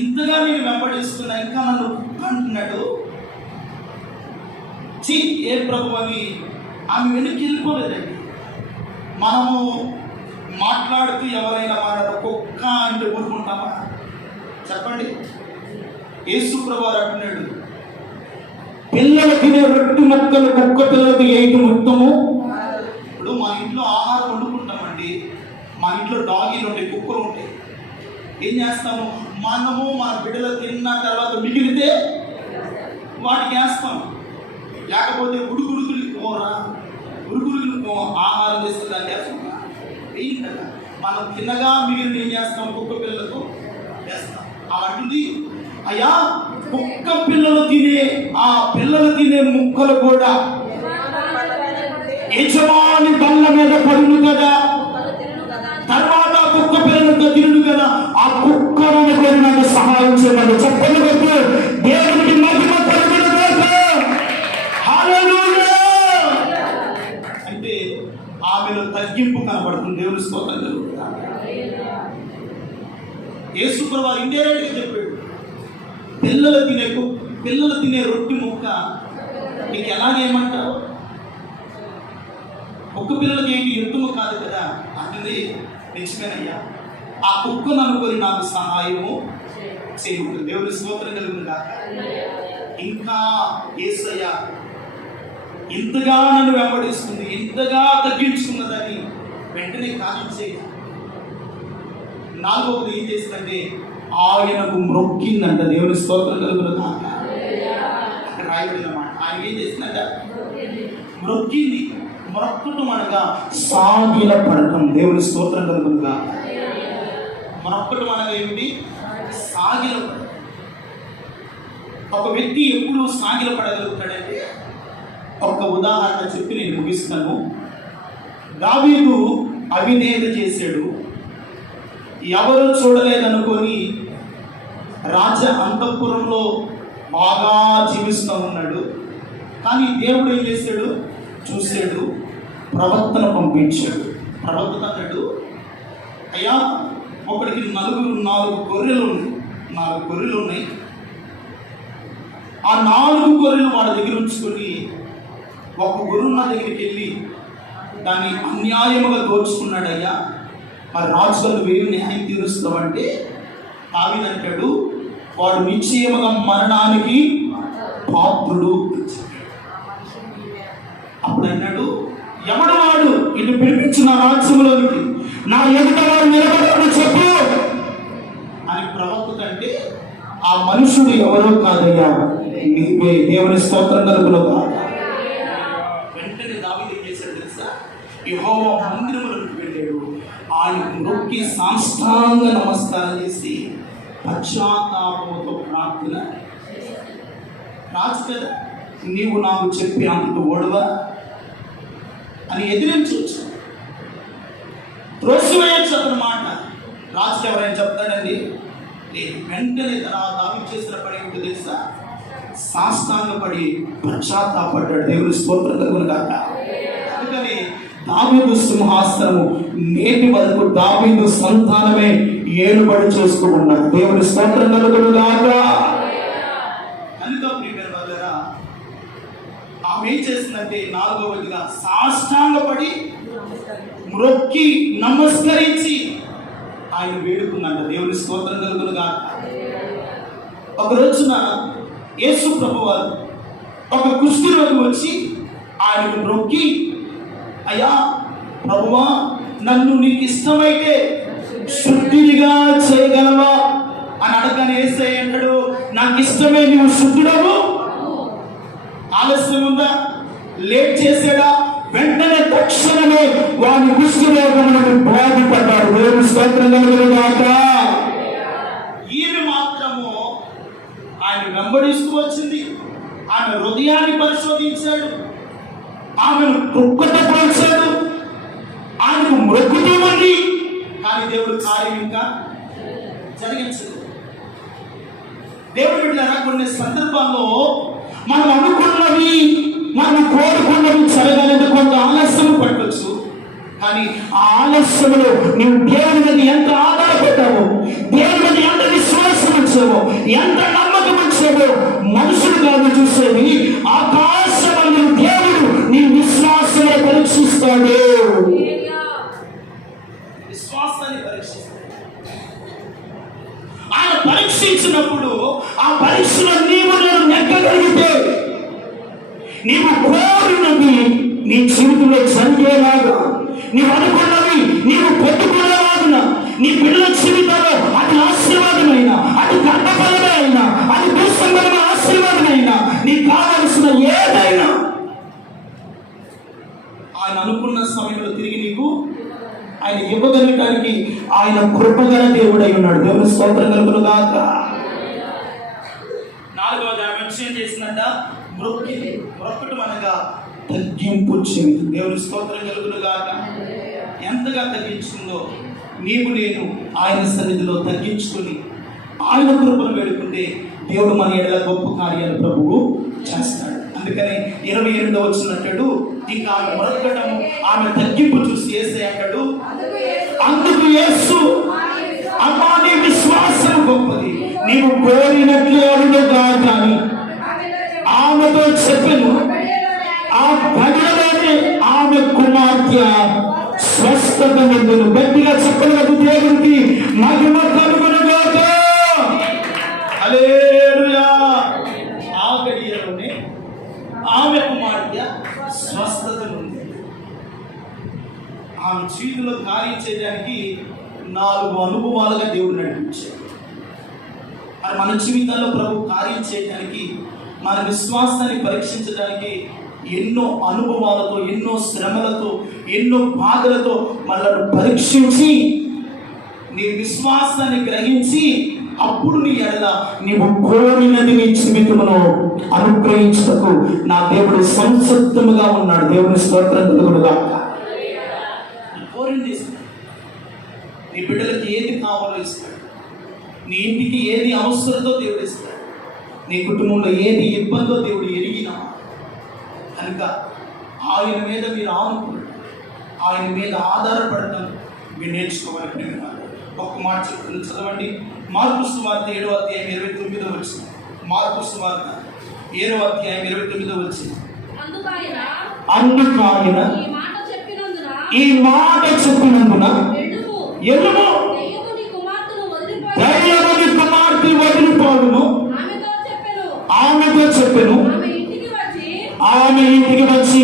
ఇంతగా నేను వెంబడిస్తున్నా, ఇంకా నన్ను కుక్క అంటున్నాడు, ఏ ప్రభు అని ఆమె వెనక్కి వెళ్ళిపోలేదండి. మనము మాట్లాడుతూ ఎవరైనా మన కుక్క అంటే ఊరుకుంటామా? చెప్పండి. యేసు ప్రభు అంటున్నాడు, పిల్లలు తినే రొట్టె ముక్కలు కుక్క పిల్లలకి వేయటం ఉత్తము. ఇప్పుడు మన ఇంట్లో ఆహారం వండుకుంటామండి, మన ఇంట్లో డాగీలు ఉంటాయి, కుక్కలు ఉంటాయి. ఏం చేస్తాము? మనము మన బిడ్డలు తిన్న తర్వాత మిగిలితే వాటికి వేస్తాం. లేకపోతే ఉడుకుడుకులు ఆహారం చేస్తే దాన్ని వేస్తాం. వేయం కదా. మనం తిన్నగా మిగిలిన ఏం చేస్తాం? కుక్క పిల్లలకు వేస్తాం. అవంటుంది, అయ్యా కుక్క పిల్లలు తినే ముక్కలు కూడా యజమాని బల్ల మీద పడును కదా, తర్వాత కుక్క పిల్లలతో తిరుడు కదా. ఆ కుక్కలను కూడా నాకు సహాయం చేయమని చెప్పలు పెట్టు. దేవుడికి మహిమ కలుగునుగాక. హల్లెలూయా. అంటే ఆమెలో తగ్గింపు కనబడుతుంది. దేవుని స్తోత్రం కలుగునుగాక. యేసు ప్రభువు ఇండైరెక్ట్ గా చెప్పాడు, పిల్లలు తినే రొట్టె ముక్క నీకు ఎలాగేమంటావు? కుక్క పిల్లలకి ఏంటి యుద్ధము కాదు కదా అంటే నిజమేనయ్యా, ఆ కుక్కను అనుకొని నాకు సహాయము చేయకూడదు. దేవుని స్తోత్రం కలుగునుగాక. ఇంకా యేసయ్య ఇంతగా నన్ను వెంబడిస్తుంది, ఇంతగా తగ్గించుకున్నదని వెంటనే కానించే. నాలుగవది ఏం చేసిందంటే, ఆయనకు మ్రొక్కిందంట. దేవుని స్తోత్రం కలుగునుగాక. అక్కడ రాయబడిన మాట, ఆయన ఏం చేసిందంట? మ్రొక్కింది. మొరక్కటం అనగా సాగిల పడటం. దేవుని స్తోత్రం కలుగునుగాక. మొరక్కటం అనగా ఏమిటి? సాగిల పడటం. ఒక వ్యక్తి ఎప్పుడు సాగిల పడగలుగుతాడంటే, ఒక ఉదాహరణ చెప్పి నేను ముగిస్తాను. దావీదు అవిధేయత చేశాడు, ఎవరు చూడలేదనుకొని రాజ అంతఃపురంలో బాగా జీవిస్తూ ఉన్నాడు. కానీ దేవుడు ఏం చేశాడు? చూశాడు, ప్రవక్తను పంపించాడు. ప్రవక్త అన్నాడు, అయ్యా ఒకడికి 4 గొర్రెలు ఉన్నాయి. ఆ 4 గొర్రెలు వాడి దగ్గర ఉంచుకొని ఒక గొర్రె నా దగ్గరికి వెళ్ళి దాన్ని అన్యాయముగా దోచుకున్నాడు. అయ్యా మరి రాజుగారు నువ్వేం న్యాయం తీరుస్తావంటే, దావీదు అంటాడు, వాడు నిశ్చయముగా మరణానికి పాత్రుడు. అప్పుడు అన్నాడు, ఎవడు వాడు ఇటు పిలిపించిన రాజ్యంలోనికి, నా ఎదుట వాడు నిలబడని చెప్పు అని ప్రవక్త అంటే, ఆ మనుషుడు ఎవరో కాదయ్యా, నీవే. దేవుని స్తోత్రం కలుగునుగాక. వెంటనే దావీదు ఏం చేశాడు తెలుసా? యెహోవా మందిరములోకి వెళ్ళాడు, ఆయనకు నొక్కి సాష్టాంగ నమస్కారం చేసి పశ్చాత్తాపంతో ప్రార్థన. రాజు కదా, నీవు నాకు చెప్పి అంత ఓడవా అని ఎదిరించవచ్చు, త్రోసివేయచ్చు అతని మాట. రాజుకి ఎవరైనా చెప్తాడండి? లేదు. వెంటనే దావీదు చేసిన పని ఏమిటో తెలుసా? సాష్టాంగపడి పశ్చాత్తాపడ్డాడు. దేవుని స్తోత్రం కలుగునుగాక. అందుకని దావీదు సింహాసనము నేటి వరకు దావీదు సంతానమే ఏలుబడి చేస్తూ ఉన్నాడు. దేవుని స్తోత్రం కలుగునుగాక. కనుక ప్రియమైన వాళ్ళారా, ఆమె ఏం చేసిందంటే, 4వదిగా సాష్టాంగపడి మ్రొక్కి నమస్కరించి ఆయన వేడుకున్నాడు. దేవుని స్తోత్రం కలుగునుగాక. ఒక రోజున యేసు ప్రభువారు ఒక కుష్ఠరోగి వచ్చి ఆయనకు మ్రొక్కి, అయ్యా ప్రభువా, నన్ను నీకు ఇష్టమైతే శుద్ధిగా చేయగలవా నాకు ఇష్టమే, నీవు శుద్ధుడవు. ఆలస్యం ఉందా? లేట్ చేసాడా? వెంటనే తక్షణమే వారి కుష్ఠరోగములకు బాధపడ్డాడు. దేవుని స్తోత్రం కలుగును గాక. ఈమె మాత్రము ఆయన వెంబడిస్తూ వచ్చింది. ఆమె హృదయాన్ని పరిశోధించాడు, ఆమెను కుక్కటపరిచాడు, ఆమెకు మొక్కుతూ ఉంది. కానీ దేవుడు కార్యం ఇంకా జరిగించదు. దేవుడు బిడ్డలారా, కొన్ని సందర్భాల్లో మనం అనుకున్నవి, మనం కోరుకున్నవి జరగాలంటే కొంత ఆలస్యం పట్టవచ్చు. కానీ ఆ ఆలస్యంలో నువ్వు దేవుని మీద ఎంత ఆధారపడ్డావో, దేవుని మీద ఎంత విశ్వాసం ఉంచావో, ఎంత నమ్మకం ఉంచావో మనుషులు కాదు చూసేది, ఆకాశమందు దేవుడు నీ విశ్వాసాన్ని పరీక్షిస్తాడు. విశ్వాసాన్ని పరీక్షిస్తాడు. ఆయన పరీక్షించినప్పుడు ఆ పరీక్షలో నీవు నేను నెగ్గగలిగితే, నీవు కోరినవి నీ జీవితంలో జరిగేలాగా, నీవు అనుకున్నవి నీవు పెట్టుకునేలాగా, నీ పిల్లల జీవితంలో అది ఆశీర్వాదమైన, అది గర్భఫలమైన, అది భూసంబంధమైన ఆశీర్వాదమైన, నీకు కావలసిన ఏదైనా ఆయన అనుకున్న సమయంలో తిరిగి నీకు ఆయన ఇవ్వగలగడానికి ఆయన కృపగల దేవుడై ఉన్నాడు. దేవుని స్తోత్రం కలుగును గాక. 4వ మెన్షన్ చేసినట్ట మొక్కటం అనగా తగ్గింపు చెంది. దేవుని స్తోత్రం కలుగును గాక. ఎంతగా తగ్గించుకుందో నీవు నేను ఆయన సన్నిధిలో తగ్గించుకొని ఆయన కృపను వేడుకుంటే దేవుడు మన ఎడల గొప్ప కార్యాలు ప్రభువు చేస్తాడు. అందుకని 28వ వచ్చినట్టు ఇంకా ఆమె మొరకటము, ఆమె తగ్గింపు చూసి యేసయ్య అంటాడు, అందుకు యేసు, అమ్మా నీ విశ్వాసం గొప్పది, నీవు కోరినట్లే అడుగుగా అని ఆమెతో చెప్పెను. ఆ గడియలోనే ఆమె కుమార్తె స్వస్థత పొందెను. గట్టిగా చెప్పలేదు దేవునికి మహిమ కలుగును గాక. హల్లెలూయా. ఆ గడియలోనే ఆమె కుమార్తె స్వస్థత ఉంది. ఆమె జీవితంలో కార్యం చేయడానికి 4 అనుభవాలుగా దేవుడు నడిపించాడు. మరి మన జీవితాల్లో ప్రభు కార్యం చేయడానికి, మన విశ్వాసాన్ని పరీక్షించడానికి ఎన్నో అనుభవాలతో, ఎన్నో శ్రమలతో, ఎన్నో బాధలతో మనల్ని పరీక్షించి నీ విశ్వాసాన్ని గ్రహించి అప్పుడు నీ ఎడల నీవు కోరినది నీ జీవితంలో అనుగ్రహించుటకు నా దేవుడు సంసిద్ధముగా ఉన్నాడు. దేవుని స్తోత్రం కలుగును గాక. కోరింది ఇస్తాడు. నీ బిడ్డలకి ఏది కావాలో ఇస్తాడు. నీ ఇంటికి ఏది అవసరతో దేవుడు ఇస్తాడు. నీ కుటుంబంలో ఏది ఇబ్బందో దేవుడు ఎరిగినా కనుక ఆయన మీద మీరు ఆనుకున్నాడు, ఆయన మీద ఆధారపడటం మీరు నేర్చుకోవాలి. ఒక్క మాట చెప్తున్నా, చదవండి. మార్కు సువార్త 7వ అధ్యాయం 29వ వచనం. మార్కు సువార్త 7వ అధ్యాయం 29వ వచనం. అందుకు ఆయన ఈ మాట చెప్పినందున ఎల్లుము, దయ్యముని కుమార్తె వదిలిపోవును ఆమెతో చెప్పెను. ఆమె ఇంటికి వచ్చి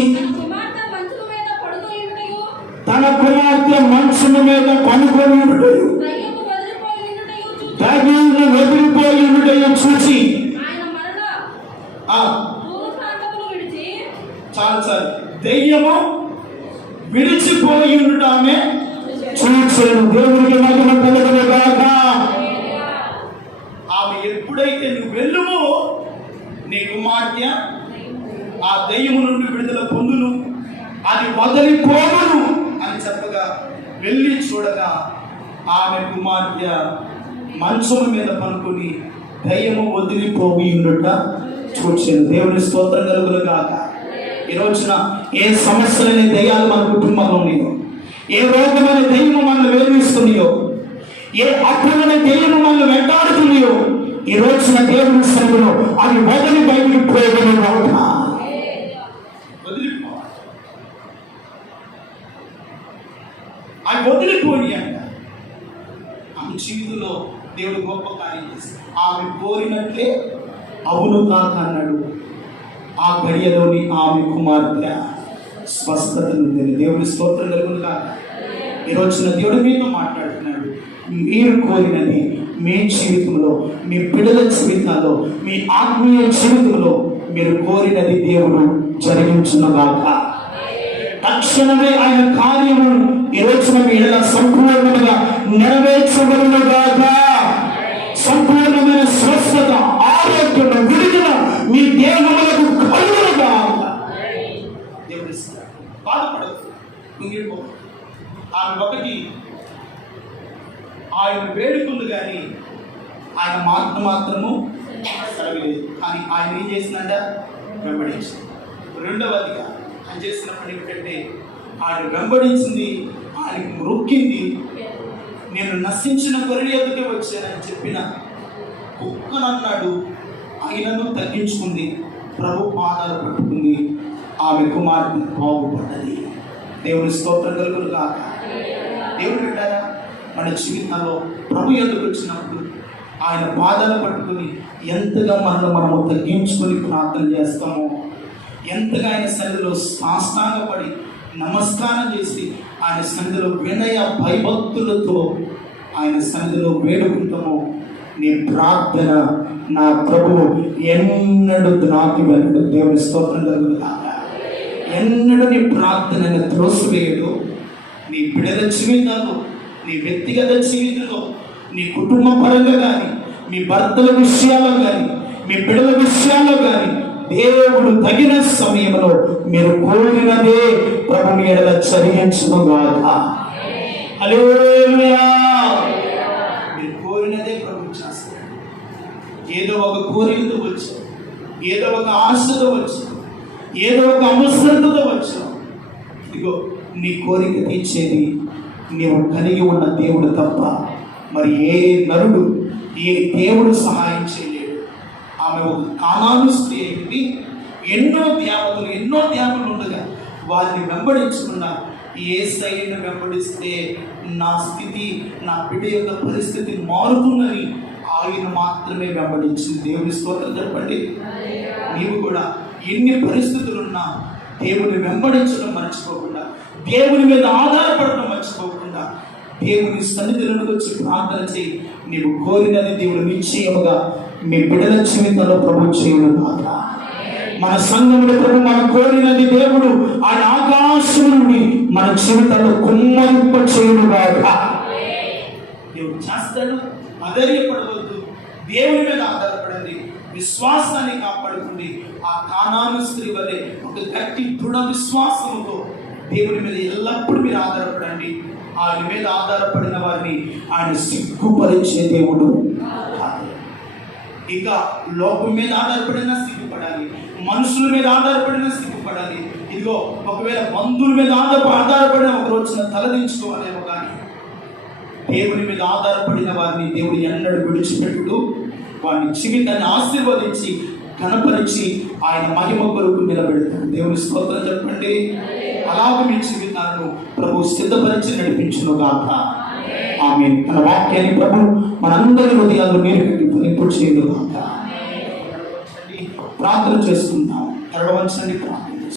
తన కుమార్తె మంచము మీద పడుకొని ఉండుటయు, దయ్యమును వదిలిపోయి ఉండుటయు చూసి, చాలు దయ్యము విడిచిపోయి ఉండుట ఆమె చూసాను. దేవునికి మహిమ కలుగును గాక. ఆమె ఎప్పుడైతే నువ్వు వెళ్ళుమో నీ కుమార్తె ఆ దయ్యము నుండి విడుదల పొందును, అది వదిలిపోవును అని చెప్పగా వెళ్ళి చూడగా ఆమె కుమార్తె మంచము మీద పనుకొని దయ్యము వదిలిపోయి ఉండుట చూచాను. దేవుని స్తోత్రం కలుగును గాక. ఈ రోజున ఏ సమస్యలనే దయ్యాలు మన కుటుంబంలో ఉన్నాయో, ఏ రోగమైన దయ్యము మనల్ని వేధిస్తున్నాయో, ఏ అక్రమైన దయ్యము మనల్ని వెంటాడుతున్నాయో, ఈ రోజున దేవుని సన్నిధిలో అది వదిలి బయటికి పోయేదని అది వదిలిపోయి అంట. ఆమె జీవితంలో దేవుడు గొప్ప కార్యం చేశాడు. ఆమె కోరినట్లే అవును కాక అన్నాడు. ఆ గడియలోని ఆమె కుమార్తె స్వస్థత నుండి. దేవుని స్తోత్రం కలుగును కాక. ఈ రోజున దేవుడు మీతో మాట్లాడుతున్నాడు. మీరు కోరినది మీ జీవితంలో, మీ బిడ్డల జీవితాల్లో, మీ ఆత్మీయ జీవితంలో మీరు కోరినది దేవుడు జరిగించునుగాక. తక్షణమే ఆయన కార్యము ఈ రోజున మీ ఇళ్ళ సంపూర్ణంగా నెరవేర్చబడునుగాక. సంపూర్ణమైన స్వస్థత, ఆరోగ్యం, విడుదల మీ దేహములకు కలుగునుగాక. దేవుడు ఇస్తాడు. బాధపడదు, కుంగిపోదు. ఆమె ఒకటి ఆయన వేడుకుంది కానీ ఆయన మాత్రము సరగలేదు. కానీ ఆయన ఏం చేసినంట? వెంబడించింది. రెండవదిగా ఆయన చేసిన పని ఏమిటంటే ఆయన వెంబడించింది, ఆయనకి మొక్కింది. నేను నశించిన గొర్రెల ఎదుటే వచ్చానని చెప్పిన కుక్కనన్నాడు. ఆయనను తగ్గించుకుంది, ప్రభు పాదాలు పట్టుకుంది, ఆమె కుమార్తె బాగుపడ్డది. దేవుని స్తోత్రం కలుగును కాక. దేవుడు పెట్టారా? మన జీవితంలో ప్రభు ఎదుకు వచ్చినప్పుడు ఆయన పాదాలు పట్టుకుని ఎంతగా మనము తగ్గించుకొని ప్రార్థన చేస్తామో, ఎంతగా ఆయన సన్నిధిలో సాష్టాంగపడి నమస్కారం చేసి ఆయన సన్నిధిలో వినయ భయభక్తులతో ఆయన సన్నిధిలో వేడుకుంటామో, నీ ప్రార్థన నా ప్రభువు ఎన్నడూ నాకి వెళ్ళడు. దేవుని స్తోత్రం కలుగును కాక. ఎన్నడూ నీ ప్రార్థనను త్రోసివేయడు. నీ బిడ్డల జీవితాల్లో, నీ వ్యక్తిగత జీవితంలో, నీ కుటుంబ పరంగా కానీ, మీ భర్తల విషయాల్లో కానీ, మీ బిడ్డల విషయాల్లో కానీ దేవుడు తగిన సమయంలో మీరు కోరినదే ప్రభు మీ ఎడల జరిగించునుగాక. హల్లెలూయా. మీరు కోరినదే ప్రభు చేస్తాడు. ఏదో ఒక కోరికతో వచ్చాం, ఏదో ఒక ఆశతో వచ్చాం, ఏదో ఒక అవసరంతో వచ్చాం. ఇదిగో నీ కోరిక తీర్చేది నీవు కలిగి ఉన్న దేవుడు తప్ప మరి ఏ నరుడు, ఏ దేవుడు సహాయం చేయలేడు. ఆమె ఒక కానాను స్త్రీ అయింది. ఎన్నో త్యాగులు ఉండగా వారిని వెంబడించకుండా యేసయ్యను వెంబడిస్తే నా స్థితి, నా బిడ్డ యొక్క పరిస్థితి మారుతుందని ఆయన మాత్రమే వెంబడించింది. దేవుని స్తోత్రం చెప్పండి. నీవు కూడా ఎన్ని పరిస్థితులున్నా దేవుని వెంబడించడం మర్చిపోకుండా, దేవుని మీద ఆధారపడటం మర్చిపోకుండా, దేవుని సన్నిధిలోకి వచ్చి ప్రార్థన చేయి. నీవు కోరినది దేవుడు నిశ్చయముగా మీ బిడ్డల జీవితంలో ప్రభు చేయునుగాక. మన సంఘములో ప్రభు మనం కోరినది దేవుడు ఆయన ఆకాశం నుండి మన జీవితంలో కుమ్మరింప చేయునుగాక. దేవుడు చేస్తాడు. అధైర్యపడవద్దు, దేవుని మీద ఆధారపడండి, విశ్వాసాన్ని కాపాడుకుంది. ఆ కానాను స్త్రీ వలె ఒక గట్టి దృఢ విశ్వాసముతో దేవుని మీద ఎల్లప్పుడూ మీరు ఆధారపడండి. ఆయన మీద ఆధారపడిన వారిని ఆయన సిగ్గుపరిచే దేవుడు కాదు. ఇంకా లోకం మీద ఆధారపడినా సిగ్గుపడాలి, మనుషుల మీద ఆధారపడినా సిగ్గుపడాలి. ఇదిగో ఒకవేళ బంధువుల మీద ఆధారపడిన ఒక రోజున తలదించుకోవాలేమో, కానీ దేవుని మీద ఆధారపడిన వారిని దేవుడు ఎన్నడూ విడిచిపెట్టుడు. వారిని జీవితాన్ని ఆశీర్వదించి కనపరిచి ఆయన మహిమ కొరకు నిలబెడతాడు. దేవుని స్తోత్రం చెప్పండి. అలాగే మీ జీవితాలను ప్రభు సిద్ధపరిచి నడిపించునుగాక. ఆమేన్. తన వాక్యాన్ని ప్రభు మనందరి హృదయాల్లో నీరు కట్టి ఫలింపు చేయునుగాక. ప్రార్థన చేసుకుందాం. తరవచ్చండి ప్రార్థన.